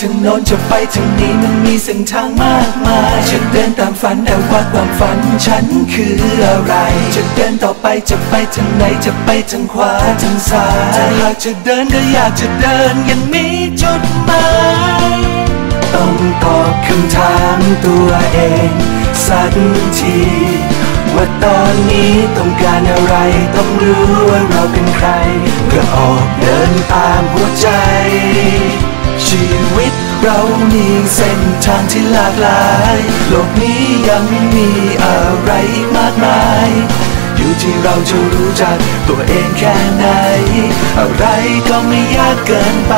ทางโน้นจะไปทางนี้มันมีเส้นทางมากมาย ฉันเดินตามฝันแต่ว่าความฝันฉันคืออะไร จะเดินต่อไปจะไปทางไหนจะไปทางขวาทางซ้ายถ้าหากจะเดินก็อยากจะเดินยังมีจุดหมายต้องตอบคำถามตัวเองสักทีว่าตอนนี้ต้องการอะไรต้องรู้ว่าเราเป็นใครเพื่ออ เรามีเส้นทางที่หลากหลาย โลกนี้ยังมีอะไรอีกมากมาย อยู่ที่เราจะรู้จักตัวเองแค่ไหน อะไรก็ไม่ยากเกินไป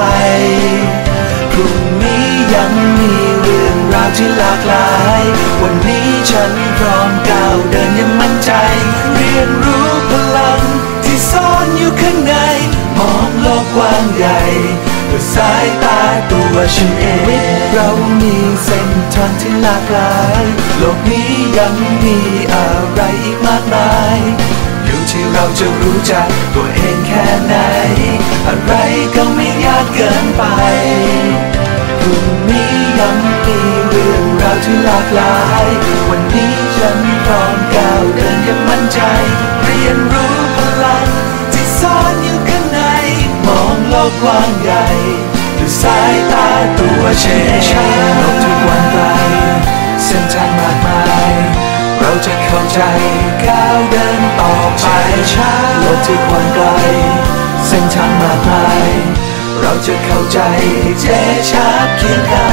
พรุ่งนี้ยังมีเรื่องราวที่หลากหลาย วันนี้ฉันพร้อมก้าวเดินยังมั่นใจ เรียนรู้พลังที่ซ่อนอยู่ข้างใน มองโลกกว้างใหญ่ สายตาตัวฉันเองเรามีเส้นทางที่หลากหลาย โลกนี้ยังมีอะไรอีกมากมาย อยู่ที่เราจะรู้จักตัวเองแค่ไหน อะไรก็ไม่ยากเกินไปพรุ่งนี้ยังมีเรื่องราวที่หลากหลาย วันนี้ฉันพร้อม กกว้างใหญ่ด้วยสายตาตัวเชยโลกที่กว้างไกลเส้นทางมากมายเราจะเข้าใจก้าวเดินต่อไปโลกที่กว้างไกลเส้นทางมากมายเราจะเข้าใจเจชัดเคียงข้างกาย